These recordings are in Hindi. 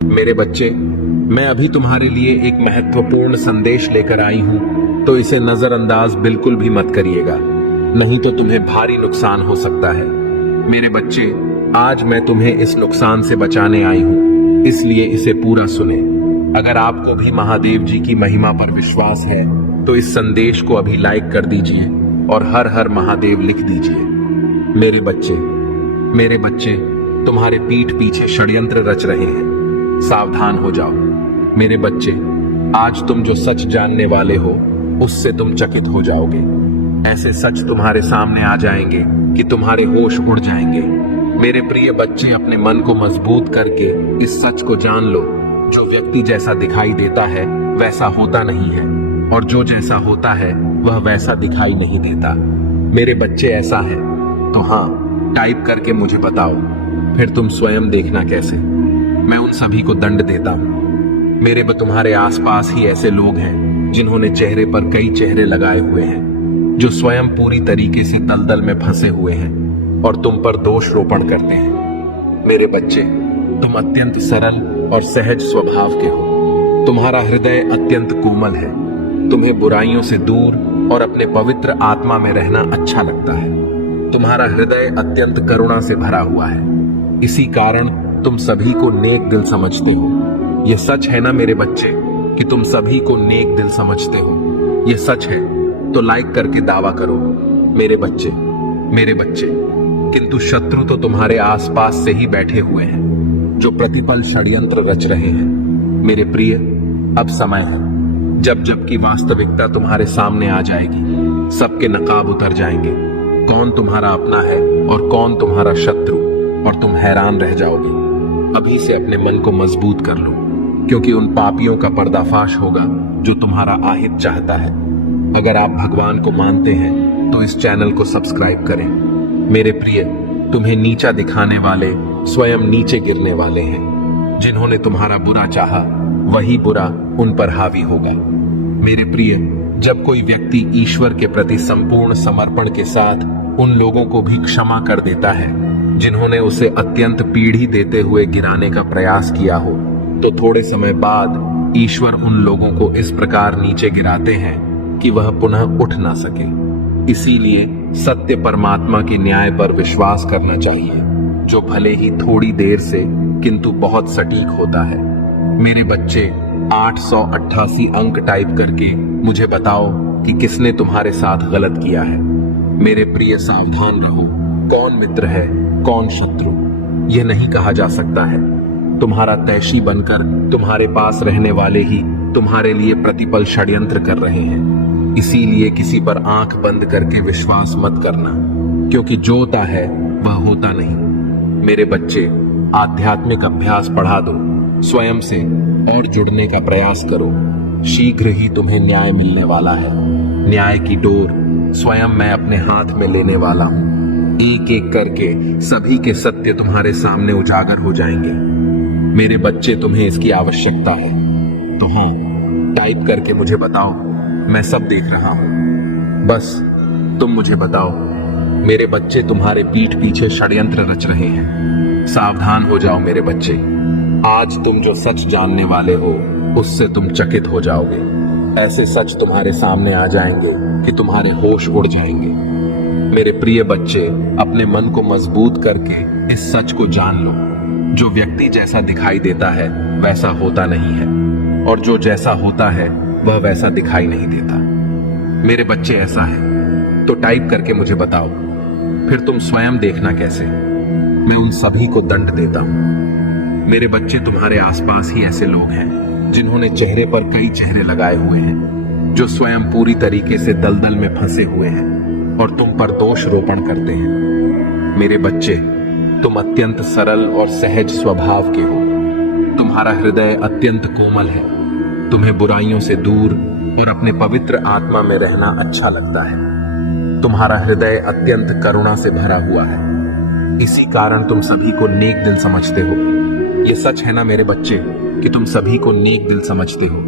मेरे बच्चे, मैं अभी तुम्हारे लिए एक महत्वपूर्ण संदेश लेकर आई हूं, तो इसे नजरअंदाज बिल्कुल भी मत करिएगा, नहीं तो तुम्हें भारी नुकसान हो सकता है। मेरे बच्चे, आज मैं तुम्हें इस नुकसान से बचाने आई हूं, इसलिए इसे पूरा सुने। अगर आपको भी महादेव जी की महिमा पर विश्वास है तो इस संदेश को अभी लाइक कर दीजिए और हर हर महादेव लिख दीजिए। मेरे बच्चे, तुम्हारे पीठ पीछे षड्यंत्र रच रहे हैं, सावधान हो जाओ। मेरे बच्चे, आज तुम जो सच जानने वाले हो उससे तुम चकित हो जाओगे। ऐसे सच तुम्हारे सामने आ जाएंगे कि तुम्हारे होश उड़ जाएंगे। मेरे प्रिय बच्चे, अपने मन को मजबूत करके इस सच को जान लो, जो व्यक्ति जैसा दिखाई देता है वैसा होता नहीं है, और जो जैसा होता है वह वैसा दिखाई नहीं देता। मेरे बच्चे, ऐसा है तो हाँ, टाइप करके मुझे बताओ, फिर तुम स्वयं देखना कैसे मैं उन सभी को दंड देता हूं। तुम्हारे आसपास ही ऐसे लोग हैं जिन्होंने चेहरे पर कई चेहरे लगाए हुए हैं, जो स्वयं पूरी तरीके से दलदल में फंसे हुए हैं और तुम पर दोष रोपण करते हैं। मेरे बच्चे, तुम अत्यंत सरल और सहज स्वभाव के हो। तुम्हारा हृदय अत्यंत कोमल है। तुम्हें बुराइयों से दूर और अपने पवित्र आत्मा में रहना अच्छा लगता है। तुम्हारा हृदय अत्यंत करुणा से भरा हुआ है। इसी कारण तुम सभी को नेक दिल समझते हो। यह सच है ना मेरे बच्चे, कि तुम सभी को नेक दिल समझते हो? यह सच है तो लाइक करके दावा करो। मेरे बच्चे, किंतु शत्रु तो तुम्हारे आसपास से ही बैठे हुए हैं, जो प्रतिपल षड्यंत्र रच रहे हैं। मेरे प्रिय, अब समय है जब की वास्तविकता तुम्हारे सामने आ जाएगी। सबके नकाब उतर जाएंगे, कौन तुम्हारा अपना है और कौन तुम्हारा शत्रु, और तुम हैरान रह जाओगे। अभी से अपने मन को मजबूत कर लो, क्योंकि उन पापियों का पर्दाफाश होगा जो तुम्हारा आहित चाहता है। अगर आप भगवान को मानते हैं तो इस चैनल को सब्सक्राइब करें। मेरे प्रिय, तुम्हें नीचा दिखाने वाले स्वयं नीचे गिरने वाले हैं। जिन्होंने तुम्हारा बुरा चाहा वही बुरा उन पर हावी होगा। मेरे प्रिय, जब कोई व्यक्ति ईश्वर के प्रति संपूर्ण समर्पण के साथ उन लोगों को भी क्षमा कर देता है जिन्होंने उसे अत्यंत पीढ़ी देते हुए गिराने का प्रयास किया हो, तो थोड़े समय बाद ईश्वर उन लोगों को इस प्रकार नीचे गिराते हैं कि वह पुनः उठ ना सके। इसीलिए सत्य परमात्मा के न्याय पर विश्वास करना चाहिए, जो भले ही थोड़ी देर से किंतु बहुत सटीक होता है। मेरे बच्चे, 888 अंक टाइप करके मुझे बताओ कि किसने तुम्हारे साथ गलत किया है। मेरे प्रिय, सावधान रहो, कौन मित्र है कौन शत्रु यह नहीं कहा जा सकता है। तुम्हारा तैशी बनकर तुम्हारे पास रहने वाले ही तुम्हारे लिए प्रतिपल षड्यंत्र कर रहे हैं। इसीलिए किसी पर आंख बंद करके विश्वास मत करना, क्योंकि जो होता है वह होता नहीं। मेरे बच्चे, आध्यात्मिक अभ्यास बढ़ा दो, स्वयं से और जुड़ने का प्रयास करो। शीघ्र ही तुम्हें न्याय मिलने वाला है। न्याय की डोर स्वयं मैं अपने हाथ में लेने वाला हूं। एक एक करके सभी के सत्य तुम्हारे सामने उजागर हो जाएंगे। मेरे बच्चे, तुम्हें इसकी आवश्यकता है तो हाँ, टाइप करके मुझे बताओ, मैं सब देख रहा हूं। बस तुम मुझे बताओ। मेरे बच्चे, तुम्हारे पीठ पीछे षड्यंत्र रच रहे हैं, सावधान हो जाओ। मेरे बच्चे, आज तुम जो सच जानने वाले हो उससे तुम चकित हो जाओगे। ऐसे सच तुम्हारे सामने आ जाएंगे कि तुम्हारे होश उड़ जाएंगे। मेरे प्रिय बच्चे, अपने मन को मजबूत करके इस सच को जान लो, जो व्यक्ति जैसा दिखाई देता है वैसा होता नहीं है, और जो जैसा होता है वह वैसा दिखाई नहीं देता। मेरे बच्चे, ऐसा है तो टाइप करके मुझे बताओ, फिर तुम स्वयं देखना कैसे मैं उन सभी को दंड देता हूं। मेरे बच्चे, तुम्हारे आसपास ही ऐसे लोग हैं जिन्होंने चेहरे पर कई चेहरे लगाए हुए हैं, जो स्वयं पूरी तरीके से दलदल में फंसे हुए हैं और तुम पर दोष रोपण करते हैं। मेरे बच्चे, तुम अत्यंत सरल और सहज स्वभाव के हो। तुम्हारा हृदय अत्यंत कोमल है। तुम्हें बुराइयों से दूर और अपने पवित्र आत्मा में रहना अच्छा लगता है। तुम्हारा हृदय अत्यंत करुणा से भरा हुआ है। इसी कारण तुम सभी को नेक दिल समझते हो। यह सच है ना मेरे बच्चे, कि तुम सभी को नेक दिल समझते हो?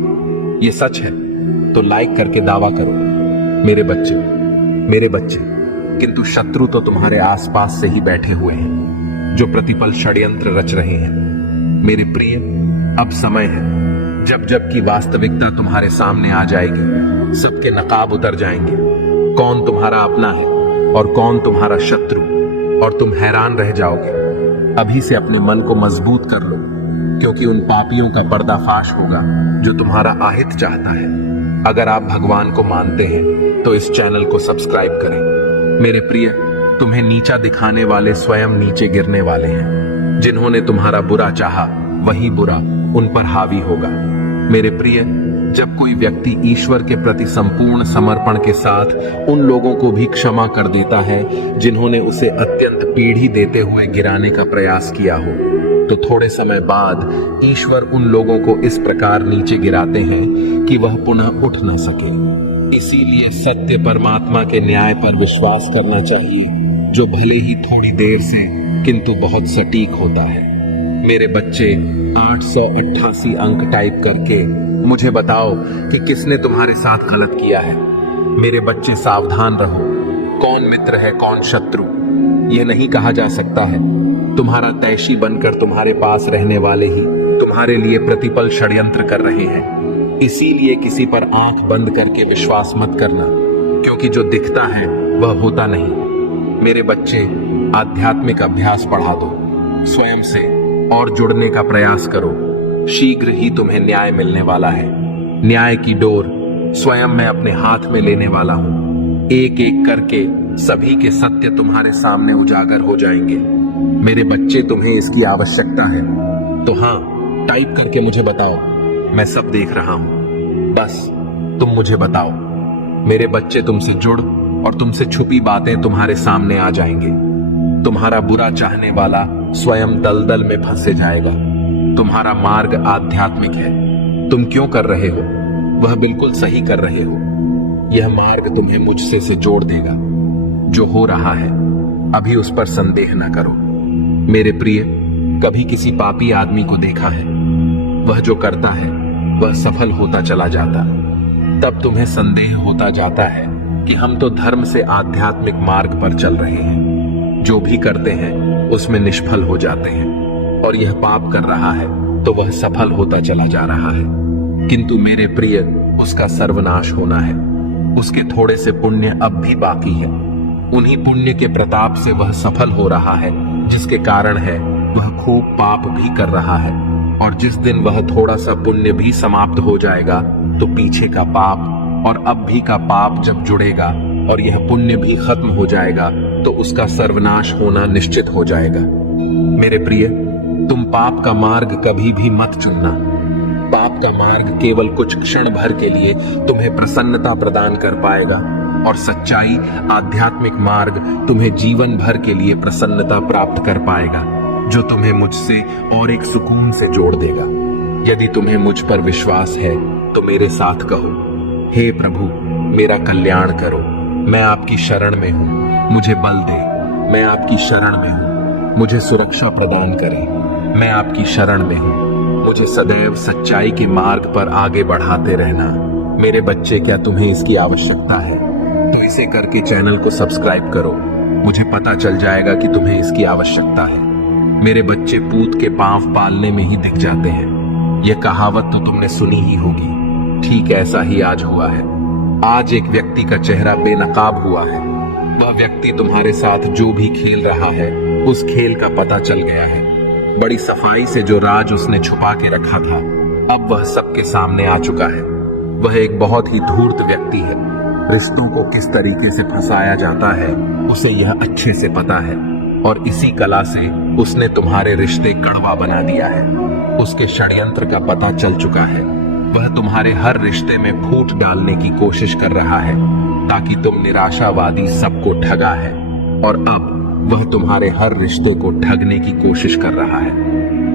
यह सच है तो लाइक करके दावा करो। मेरे बच्चे, किंतु शत्रु तो तुम्हारे आसपास से ही बैठे हुए हैं, जो प्रतिपल षड्यंत्र रच रहे हैं। मेरे प्रिय, अब समय है जब जब की वास्तविकता तुम्हारे सामने आ जाएगी, सबके नकाब उतर जाएंगे, कौन तुम्हारा अपना है और कौन तुम्हारा शत्रु, और तुम हैरान रह जाओगे। अभी से अपने मन को मजबूत कर लो, क्योंकि उन पापियों का पर्दाफाश होगा जो तुम्हारा आहित चाहता है। अगर आप भगवान को मानते हैं तो इस चैनल को सब्सक्राइब करें। मेरे प्रिय, तुम्हें नीचा दिखाने वाले स्वयं नीचे गिरने वाले हैं। जिन्होंने तुम्हारा बुरा चाहा वही बुरा उन पर हावी होगा। मेरे प्रिय, जब कोई व्यक्ति ईश्वर के प्रति संपूर्ण समर्पण के साथ उन लोगों को भी क्षमा कर देता है जिन्होंने उसे अत्यंत पीढ़ी देते हुए गिराने का प्रयास किया हो, तो थोड़े समय बाद ईश्वर उन लोगों को इस प्रकार नीचे गिराते हैं कि वह पुनः उठ न सके। इसीलिए सत्य परमात्मा के न्याय पर विश्वास करना चाहिए, जो भले ही थोड़ी देर से किंतु बहुत सटीक होता है। मेरे बच्चे, 888 अंक टाइप करके मुझे बताओ कि किसने तुम्हारे साथ गलत किया है। मेरे बच्चे, सावधान रहो, कौन मित्र है कौन शत्रु यह नहीं कहा जा सकता है। तुम्हारा तैशी बनकर तुम्हारे पास रहने वाले ही तुम्हारे लिए प्रतिपल षड्यंत्र कर रहे हैं। इसीलिए किसी पर आंख बंद करके विश्वास मत करना, क्योंकि जो दिखता है वह होता नहीं। मेरे बच्चे, आध्यात्मिक अभ्यास बढ़ा दो, स्वयं से और जुड़ने का प्रयास करो। शीघ्र ही तुम्हें न्याय मिलने वाला है। न्याय की डोर स्वयं मैं अपने हाथ में लेने वाला हूं। एक एक करके सभी के सत्य तुम्हारे सामने उजागर हो जाएंगे। मेरे बच्चे, तुम्हें इसकी आवश्यकता है तो हाँ, टाइप करके मुझे बताओ, मैं सब देख रहा हूं। बस तुम मुझे बताओ। मेरे बच्चे, तुमसे जुड़ और तुमसे छुपी बातें तुम्हारे सामने आ जाएंगे। तुम्हारा बुरा चाहने वाला स्वयं दलदल में फंसे जाएगा। तुम्हारा मार्ग आध्यात्मिक है। तुम क्यों कर रहे हो वह बिल्कुल सही कर रहे हो। यह मार्ग तुम्हें मुझसे से जोड़ देगा। जो हो रहा है अभी उस पर संदेह न करो। मेरे प्रिय, कभी किसी पापी आदमी को देखा है? वह जो करता है वह सफल होता चला जाता, तब तुम्हें संदेह होता जाता है कि हम तो धर्म से आध्यात्मिक मार्ग पर चल रहे हैं। जो भी करते हैं उसमें निष्फल हो जाते हैं, और यह पाप कर रहा है तो वह सफल होता चला जा रहा है। किंतु मेरे प्रिय, उसका सर्वनाश होना है। उसके थोड़े से पुण्य अब भी बाकी है। उन्हीं पुण्य के प्रताप से वह सफल हो रहा है, जिसके कारण है वह खूब पाप भी कर रहा है। और जिस दिन वह थोड़ा सा पुण्य भी समाप्त हो जाएगा, तो पीछे का पाप और अब भी का पाप जब जुड़ेगा और यह पुण्य भी खत्म हो जाएगा, तो उसका सर्वनाश होना निश्चित हो जाएगा। मेरे प्रिय, तुम पाप का मार्ग कभी भी मत चुनना। पाप का मार्ग केवल कुछ क्षण भर के लिए तुम्हें प्रसन्नता प्रदान कर पाएगा, और सच्चाई आध्यात्मिक मार्ग तुम्हें जीवन भर के लिए प्रसन्नता प्राप्त कर पाएगा, जो तुम्हें मुझसे और एक सुकून से जोड़ देगा। यदि तुम्हें मुझ पर विश्वास है तो मेरे साथ कहो, हे प्रभु, मेरा कल्याण करो। मैं आपकी शरण में हूँ, मुझे बल दे। मैं आपकी शरण में हूँ, मुझे सुरक्षा प्रदान करें। मैं आपकी शरण में हूँ, मुझे सदैव सच्चाई के मार्ग पर आगे बढ़ाते रहना। मेरे बच्चे, क्या तुम्हें इसकी आवश्यकता है? तो इसे करके चैनल को सब्सक्राइब करो। मुझे पता चल जाएगा कि तुम्हें इसकी आवश्यकता है। मेरे बच्चे, पूत के पांव पालने में ही दिख जाते हैं। यह कहावत तो तुमने सुनी ही होगी। ठीक ऐसा ही आज हुआ है। आज एक व्यक्ति का चेहरा बेनकाब हुआ है। वह व्यक्ति तुम्हारे साथ जो भी खेल रहा है, उस खेल का पता चल गया है। बड़ी सफाई से जो राज उसने छुपा के रखा था, अब वह सबके सामने आ चुका है। वह एक बहुत ही धूर्त व्यक्ति है। रिश्तों को किस तरीके से फंसाया जाता है उसे यह अच्छे से पता है, और इसी कला से उसने तुम्हारे रिश्ते कड़वा बना दिया है। उसके षड्यंत्र का पता चल चुका है। वह तुम्हारे हर रिश्ते में फूट डालने की कोशिश कर रहा है, ताकि तुम निराशावादी सबको ठगा है, और अब वह तुम्हारे हर रिश्ते को ठगने की कोशिश कर रहा है।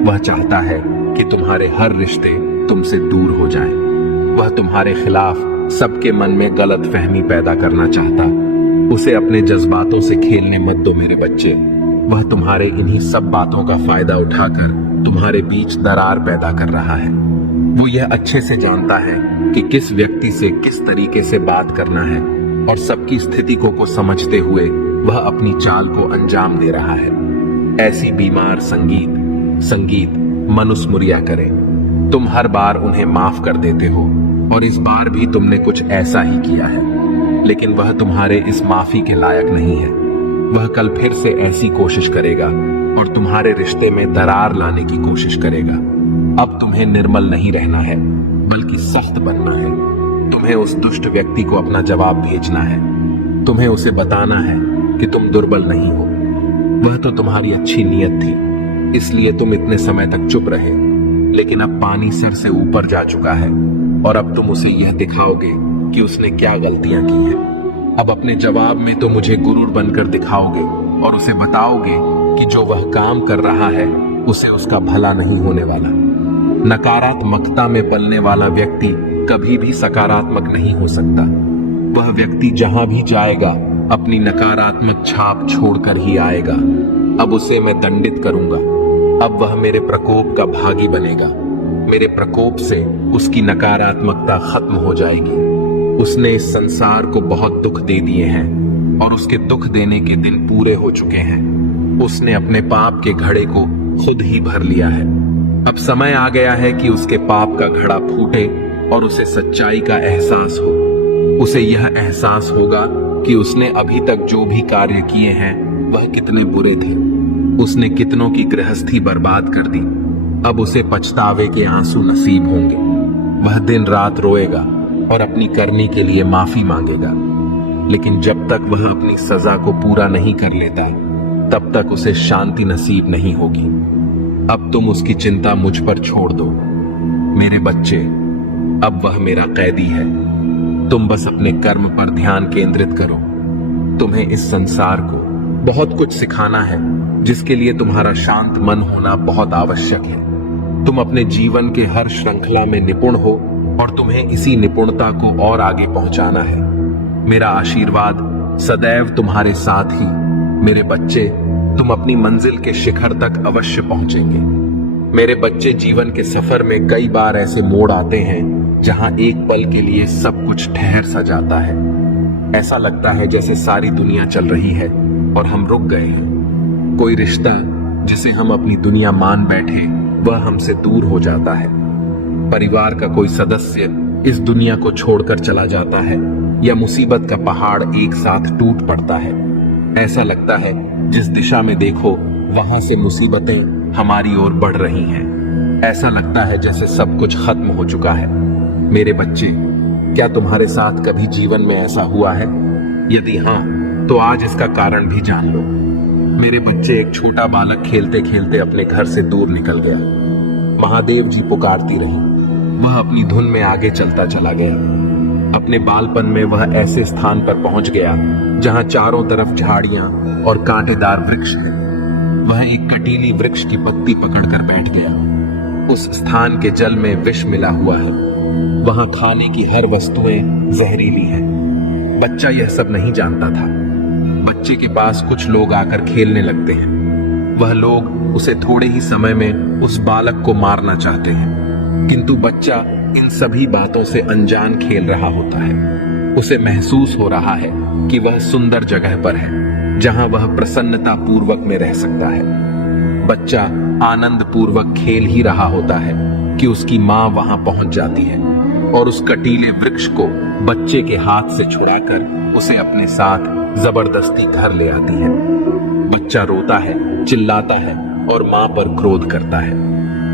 वह चाहता है कि तुम्हारे हर रिश्ते तुमसे दूर हो जाएं। वह तुम्हारे खिलाफ सबके मन में गलत फहमी पैदा करना चाहता। उसे अपने जज्बातों से खेलने मत दो मेरे बच्चे। वह तुम्हारे इन्हीं सब बातों का फायदा उठाकर तुम्हारे बीच दरार पैदा कर रहा है। वो यह अच्छे से जानता है कि किस व्यक्ति से किस तरीके से बात करना है, और सबकी स्थिति को समझते हुए वह अपनी चाल को अंजाम दे रहा है। ऐसी बीमार संगीत मनुस्मृतियां करें। तुम हर बार उन्हें माफ कर देते हो और इस बार भी तुमने कुछ ऐसा ही किया है, लेकिन वह तुम्हारे इस माफी के लायक नहीं है। वह कल फिर से ऐसी कोशिश करेगा और तुम्हारे रिश्ते में दरार लाने की कोशिश करेगा। अब तुम्हें निर्मल नहीं रहना है, बल्कि सख्त बनना है। तुम्हें उस दुष्ट व्यक्ति को अपना जवाब भेजना है। तुम्हें उसे बताना है कि तुम दुर्बल नहीं हो। वह तो तुम्हारी अच्छी नीयत थी, इसलिए तुम इतने समय तक चुप रहे, लेकिन अब पानी सर से ऊपर जा चुका है और अब तुम उसे यह दिखाओगे कि उसने क्या गलतियां की हैं। अब अपने जवाब में तो मुझे गुरूर बनकर दिखाओगे और उसे बताओगे कि जो वह काम कर रहा है उसे उसका भला नहीं होने वाला। नकारात्मकता में पलने वाला व्यक्ति कभी भी सकारात्मक नहीं हो सकता। वह व्यक्ति जहां भी जाएगा अपनी नकारात्मक छाप छोड़कर ही आएगा। अब उसे मैं दंडित करूंगा। अब वह मेरे प्रकोप का भागी बनेगा। मेरे प्रकोप से उसकी नकारात्मकता खत्म हो जाएगी। उसने इस संसार को बहुत दुख दे दिए हैं और उसके दुख देने के दिन पूरे हो चुके हैं। उसने अपने पाप के घड़े को खुद ही भर लिया है। अब समय आ गया है कि उसके पाप का घड़ा फूटे और उसे सच्चाई का एहसास हो। उसे यह एहसास होगा कि उसने अभी तक जो भी कार्य किए हैं वह कितने बुरे थे। उसने कितनों की गृहस्थी बर्बाद कर दी। अब उसे पछतावे के आंसू नसीब होंगे। वह दिन रात रोएगा और अपनी करनी के लिए माफी मांगेगा, लेकिन जब तक वह अपनी सजा को पूरा नहीं कर लेता तब तक उसे शांति नसीब नहीं होगी। अब तुम उसकी चिंता मुझ पर छोड़ दो। मेरे बच्चे, अब वह मेरा कैदी है। तुम बस अपने कर्म पर ध्यान केंद्रित करो। तुम्हें इस संसार को बहुत कुछ सिखाना है, जिसके लिए तुम्हारा शांत मन होना बहुत आवश्यक है। तुम अपने जीवन के हर श्रृंखला में निपुण हो और तुम्हें इसी निपुणता को और आगे पहुंचाना है। मेरा आशीर्वाद सदैव तुम्हारे साथ ही। मेरे बच्चे, तुम अपनी मंजिल के शिखर तक अवश्य पहुंचेंगे। मेरे बच्चे, जीवन के सफर में कई बार ऐसे मोड़ आते हैं जहां एक पल के लिए सब कुछ ठहर सा जाता है। ऐसा लगता है जैसे सारी दुनिया चल रही है और हम रुक गए हैं। कोई रिश्ता जिसे हम अपनी दुनिया मान बैठे वह हमसे दूर हो जाता है। परिवार का कोई सदस्य इस दुनिया को छोड़कर चला जाता है या मुसीबत का पहाड़ एक साथ टूट पड़ता है। ऐसा लगता है जिस दिशा में देखो वहां से मुसीबतें हमारी ओर बढ़ रही हैं। ऐसा लगता है जैसे सब कुछ खत्म हो चुका है। मेरे बच्चे, क्या तुम्हारे साथ कभी जीवन में ऐसा हुआ है? यदि हाँ, तो आज इसका कारण भी जान लो। मेरे बच्चे, एक छोटा बालक खेलते खेलते अपने घर से दूर निकल गया। महादेव जी पुकारती रही। वह अपनी धुन में आगे चलता चला गया। अपने बालपन में वह ऐसे स्थान पर पहुंच गया जहां चारों तरफ झाड़ियां और कांटेदार वृक्ष हैं। वह एक कटीली वृक्ष की पत्ती पकड़कर बैठ गया। उस स्थान के जल में विष मिला हुआ है। वहां खाने की हर वस्तुएं जहरीली हैं। बच्चा यह सब नहीं जानता था। बच्चे के पास कुछ लोग आकर खेलने लगते हैं। वह लोग उसे थोड़े ही समय में उस बालक को मारना चाहते हैं, किंतु बच्चा इन सभी बातों से अनजान खेल रहा होता है। उसे महसूस हो रहा है कि वह सुंदर जगह पर है जहां वह प्रसन्नता पूर्वक में रह सकता है। बच्चा आनंद पूर्वक खेल ही रहा होता है कि उसकी मां वहां पहुंच जाती है और उस कटीले वृक्ष को बच्चे के हाथ से छुड़ाकर उसे अपने साथ जबरदस्ती घर ले आती है। बच्चा रोता है, चिल्लाता है और मां पर क्रोध करता है,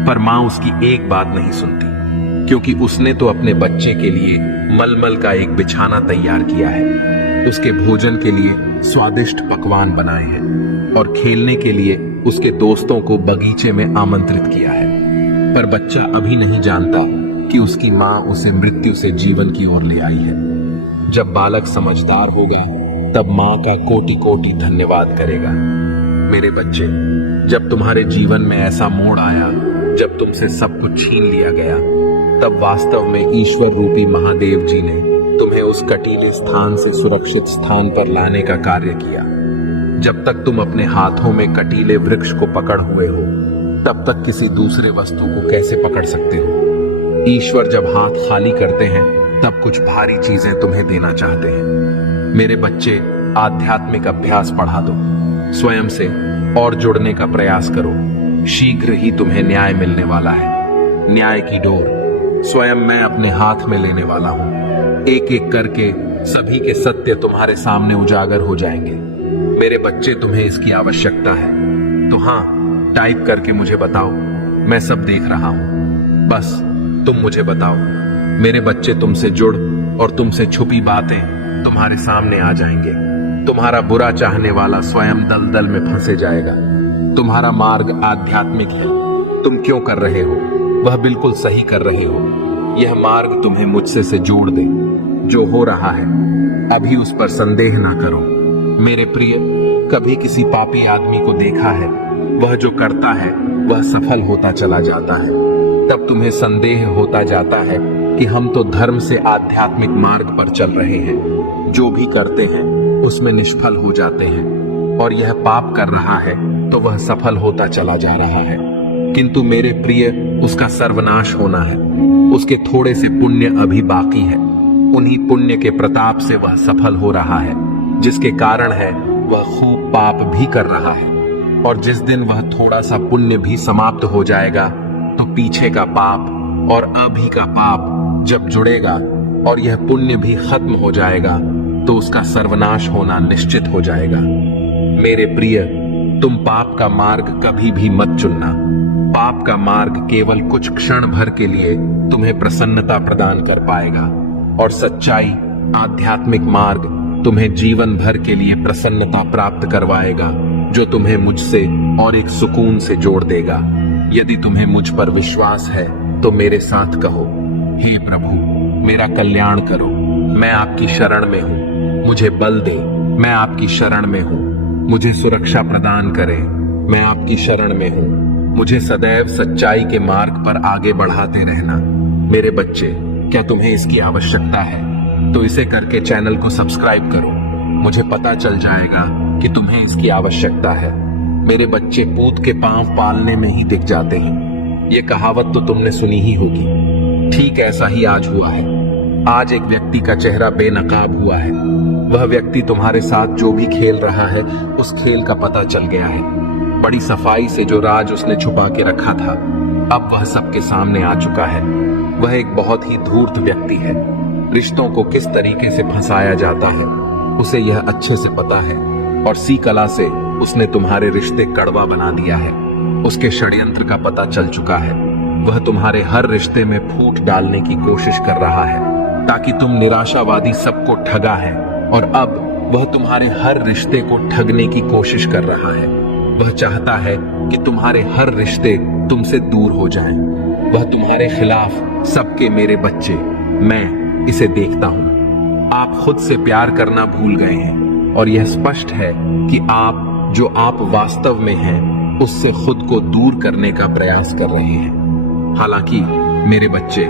पर मां उसकी एक बात नहीं सुनती, क्योंकि उसने तो अपने बच्चे के लिए मलमल का एक बिछाना तैयार किया है, उसके भोजन के लिए स्वादिष्ट पकवान बनाए हैं और खेलने के लिए उसके दोस्तों को बगीचे में आमंत्रित किया है। पर बच्चा अभी नहीं जानता कि उसकी मां उसे मृत्यु से जीवन की ओर ले आई है। जब बालक समझदार होगा तब मां का कोटि कोटि धन्यवाद करेगा। मेरे बच्चे, जब तुम्हारे जीवन में ऐसा मोड़ आया जब तुमसे सब कुछ छीन लिया गया, तब वास्तव में ईश्वर रूपी महादेव जी ने तुम्हें उस कटीले स्थान से सुरक्षित स्थान पर लाने का कार्य किया। जब तक तुम अपने हाथों में कटीले वृक्ष को पकड़ हुए हो, तब तक किसी दूसरे वस्तु को कैसे पकड़ सकते हो? ईश्वर जब हाथ खाली करते हैं तब कुछ भारी चीजें तुम्हें देना चाहते हैं। मेरे बच्चे, आध्यात्मिक अभ्यास बढ़ा दो, स्वयं से और जुड़ने का प्रयास करो। शीघ्र ही तुम्हें न्याय मिलने वाला है। न्याय की डोर स्वयं मैं अपने हाथ में लेने वाला हूं। एक एक करके सभी के सत्य तुम्हारे सामने उजागर हो जाएंगे। मेरे बच्चे, तुम्हें इसकी आवश्यकता है तो हाँ, टाइप करके मुझे बताओ, मैं सब देख रहा हूं। बस तुम मुझे बताओ। मेरे बच्चे, तुमसे जुड़ और तुमसे छुपी बातें तुम्हारे सामने आ जाएंगे। तुम्हारा बुरा चाहने वाला स्वयं दलदल में फंसे जाएगा। तुम्हारा मार्ग आध्यात्मिक है। तुम क्यों कर रहे हो वह बिल्कुल सही कर रहे हो। यह मार्ग तुम्हें मुझसे से जोड़ दे। जो हो रहा है अभी उस पर संदेह ना करो। मेरे प्रिय, कभी किसी पापी आदमी को देखा है? वह जो करता है वह सफल होता चला जाता है। तब तुम्हें संदेह होता जाता है कि हम तो धर्म से आध्यात्मिक मार्ग पर चल रहे हैं। जो भी करते हैं उसमें निष्फल हो जाते हैं और यह पाप कर रहा है तो वह सफल होता चला जा रहा है। किंतु मेरे प्रिय, उसका सर्वनाश होना है। उसके थोड़े से पुण्य अभी बाकी है। उन्हीं पुण्य के प्रताप से वह सफल हो रहा है, जिसके कारण है वह खूब पाप भी कर रहा है। और जिस दिन वह थोड़ा सा पुण्य भी समाप्त हो जाएगा तो पीछे का पाप और अभी का पाप जब जुड़ेगा और यह पुण्य भी खत्म हो जाएगा तो उसका सर्वनाश होना निश्चित हो जाएगा। मेरे प्रिय, तुम पाप का मार्ग कभी भी मत चुनना। पाप का मार्ग केवल कुछ क्षण भर के लिए तुम्हें प्रसन्नता प्रदान कर पाएगा और सच्चाई आध्यात्मिक मार्ग तुम्हें जीवन भर के लिए प्रसन्नता प्राप्त करवाएगा, जो तुम्हें मुझसे और एक सुकून से जोड़ देगा। यदि तुम्हें मुझ पर विश्वास है तो मेरे साथ कहो, हे प्रभु, मेरा कल्याण करो। मैं आपकी शरण में हूँ, मुझे बल दे। मैं आपकी शरण में हूँ, मुझे सुरक्षा प्रदान करें। मैं आपकी शरण में हूँ, मुझे सदैव सच्चाई के मार्ग पर आगे बढ़ाते रहना। मेरे बच्चे, क्या तुम्हें इसकी आवश्यकता है तो इसे करके चैनल को सब्सक्राइब करो। मुझे पता चल जाएगा कि तुम्हें इसकी आवश्यकता है। मेरे बच्चे, पूत के पांव पालने में ही दिख जाते हैं। ये कहावत तो तुमने सुनी ही होगी। ठीक ऐसा ही आज हुआ है। आज एक व्यक्ति का चेहरा बेनकाब हुआ है। वह व्यक्ति तुम्हारे साथ जो भी खेल रहा है उस खेल का पता चल गया है। बड़ी सफाई से जो राज उसने छुपा के रखा था अब वह सबके सामने आ चुका है। वह एक बहुत ही धूर्त व्यक्ति है। रिश्तों को किस तरीके से फंसाया जाता है उसे यह अच्छे से पता है और सी कला से उसने तुम्हारे रिश्ते कड़वा बना दिया है। उसके षड्यंत्र का पता चल चुका है। वह तुम्हारे हर रिश्ते में फूट डालने की कोशिश कर रहा है ताकि तुम निराशावादी सबको ठगा है और अब वह तुम्हारे हर रिश्ते को ठगने की कोशिश कर रहा है। वह चाहता है कि तुम्हारे हर रिश्ते तुमसे दूर हो जाएं। वह तुम्हारे खिलाफ सबके मेरे बच्चे, मैं इसे देखता हूं। आप खुद से प्यार करना भूल गए हैं और यह स्पष्ट है कि आप जो आप वास्तव में हैं उससे खुद को दूर करने का प्रयास कर रहे हैं। हालांकि मेरे बच्चे,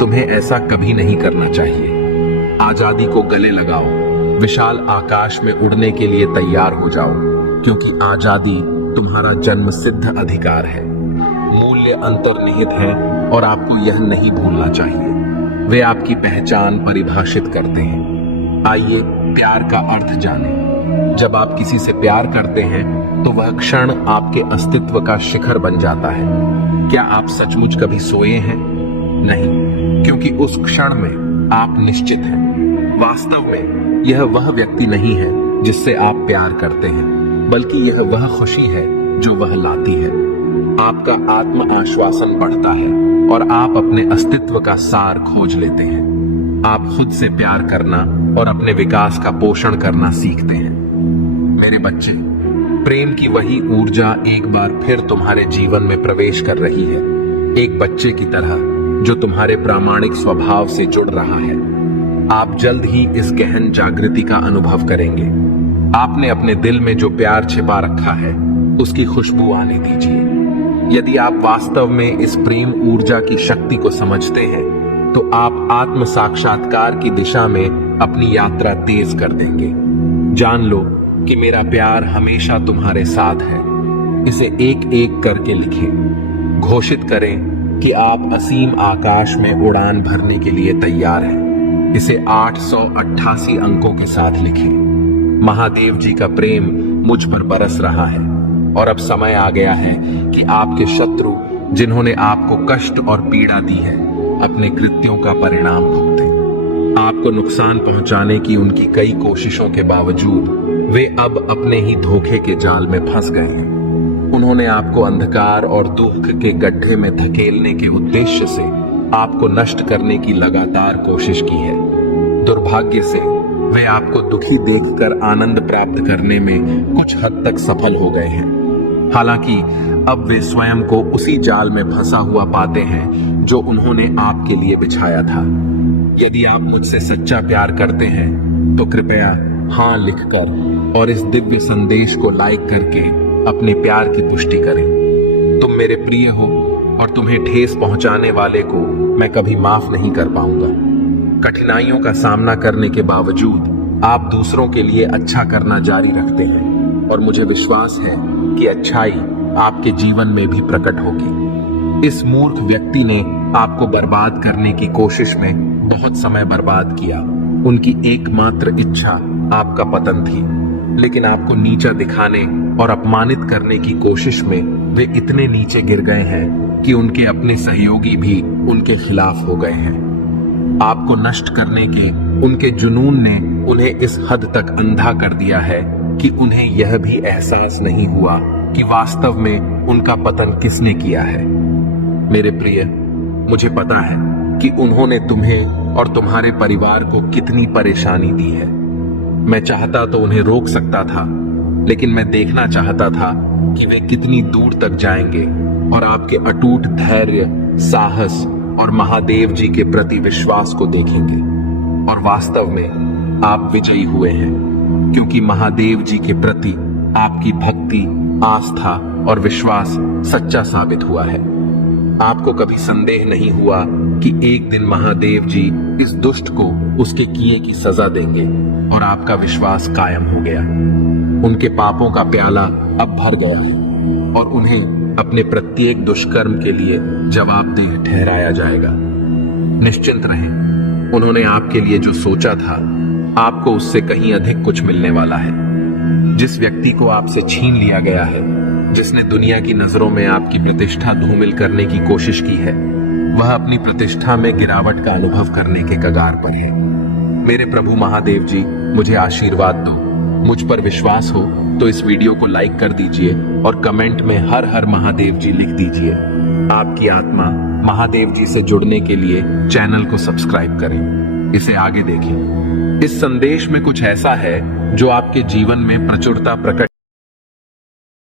तुम्हें ऐसा कभी नहीं करना चाहिए। आजादी को गले लगाओ, विशाल आकाश में उड़ने के लिए तैयार हो जाओ, क्योंकि आजादी तुम्हारा जन्म सिद्ध अधिकार है। मूल्य अंतर्निहित है और आपको यह नहीं भूलना चाहिए। वे आपकी पहचान परिभाषित करते हैं। आइए प्यार का अर्थ जानें। जब आप किसी से प्यार करते हैं तो वह क्षण आपके अस्तित्व का शिखर बन जाता है। क्या आप सचमुच कभी सोए हैं? नहीं, क्योंकि उस क्षण में आप निश्चित हैं। वास्तव में यह वह व्यक्ति नहीं है जिससे आप प्यार करते हैं, बल्कि यह वह खुशी है जो वह लाती है। आपका आत्म आश्वासन बढ़ता है और आप अपने अस्तित्व का सार खोज लेते हैं। आप खुद से प्यार करना और अपने विकास का पोषण करना सीखते हैं। मेरे बच्चे, प्रेम की वही ऊर्जा एक बार फिर तुम्हारे जीवन में प्रवेश कर रही है, एक बच्चे की तरह जो तुम्हारे प्रामाणिक स्वभाव से जुड़ रहा है। आप जल्द ही इस गहन जागृति का अनुभव करेंगे। आपने अपने दिल में जो प्यार छिपा रखा है उसकी खुशबू आने दीजिए। यदि आप वास्तव में इस प्रेम ऊर्जा की शक्ति को समझते हैं तो आप आत्म साक्षात्कार की दिशा में अपनी यात्रा तेज कर देंगे। जान लो कि मेरा प्यार हमेशा तुम्हारे साथ है। इसे एक एक करके लिखें। घोषित करें कि आप असीम आकाश में उड़ान भरने के लिए तैयार हैं। इसे 888 अंकों के साथ लिखें। महादेव जी का प्रेम मुझ पर बरस रहा है और अब समय आ गया है कि आपके शत्रु जिन्होंने आपको कष्ट और पीड़ा दी है, अपने कृत्यों का परिणाम भुगते। आपको नुकसान पहुंचाने की उनकी कई कोशिशों के बावजूद वे अब अपने ही धोखे के जाल में फंस गए हैं। उन्होंने आपको अंधकार और दुख के गड्ढे में धकेलने के उद्देश्य से आपको नष्ट करने की लगातार कोशिश की है। दुर्भाग्य से वे आपको दुखी देखकर आनंद प्राप्त करने में कुछ हद तक सफल हो गए हैं। हालांकि अब वे स्वयं को उसी जाल में फंसा हुआ पाते हैं जो उन्होंने आपके लिए बिछाया था। यदि आप मुझसे सच्चा प्यार करते हैं तो कृपया हाँ लिखकर और इस दिव्य संदेश को लाइक करके अपने प्यार की पुष्टि करें। तुम मेरे प्रिय हो और तुम्हें ठेस पहुंचाने वाले को मैं कभी माफ नहीं कर पाऊंगा। कठिनाइयों का सामना करने के बावजूद आप दूसरों के लिए अच्छा करना जारी रखते हैं और मुझे विश्वास है कि अच्छाई आपके जीवन में भी प्रकट होगी। इस मूर्ख व्यक्ति ने आपको बर्बाद करने की कोशिश में बहुत समय बर्बाद किया। उनकी एकमात्र इच्छा आपका पतन थी, लेकिन आपको नीचा दिखाने और अपमानित करने की कोशिश में वे इतने नीचे गिर गए हैं कि उनके अपने सहयोगी भी उनके खिलाफ हो गए हैं। आपको नष्ट करने के उनके जुनून ने उन्हें इस हद तक अंधा कर दिया है कि उन्हें यह भी एहसास नहीं हुआ कि वास्तव में उनका पतन किसने किया है। मेरे प्रिय, मुझे पता है कि उन्होंने तुम्हें और तुम्हारे परिवार को कितनी परेशानी दी है। मैं चाहता तो उन्हें रोक सकता था, लेकिन मैं देखना चाहता था कि वे कितनी दूर तक जाएंगे और आपके अटूट धैर्य, साहस और महादेव जी के प्रति विश्वास को देखेंगे। और वास्तव में आप विजयी हुए हैं, क्योंकि महादेव जी के प्रति आपकी भक्ति, आस्था और विश्वास सच्चा साबित हुआ है। आपको कभी संदेह नहीं हुआ कि एक दिन महादेव जी इस दुष्ट को उसके किए की सजा देंगे और आपका विश्वास कायम हो गया। उनके पापों का प्याला अब भर गया है और उन्हें अपने प्रत्येक दुष्कर्म के लिए जवाबदेह ठहराया जाएगा। निश्चिंत रहें, उन्होंने आपके लिए जो सोचा था आपको उससे कहीं अधिक कुछ मिलने वाला है। जिस व्यक्ति को आपसे छीन लिया गया है, जिसने दुनिया की नजरों में आपकी प्रतिष्ठा धूमिल करने की कोशिश की है, वह अपनी प्रतिष्ठा में गिरावट का अनुभव करने के कगार पर है। मेरे प्रभु महादेव जी, मुझे आशीर्वाद दो। मुझ पर विश्वास हो तो इस वीडियो को लाइक कर दीजिए और कमेंट में हर हर महादेव जी लिख दीजिए। आपकी आत्मा महादेव जी से जुड़ने के लिए चैनल को सब्सक्राइब करें, इसे आगे देखें। इस संदेश में कुछ ऐसा है जो आपके जीवन में प्रचुरता प्रकट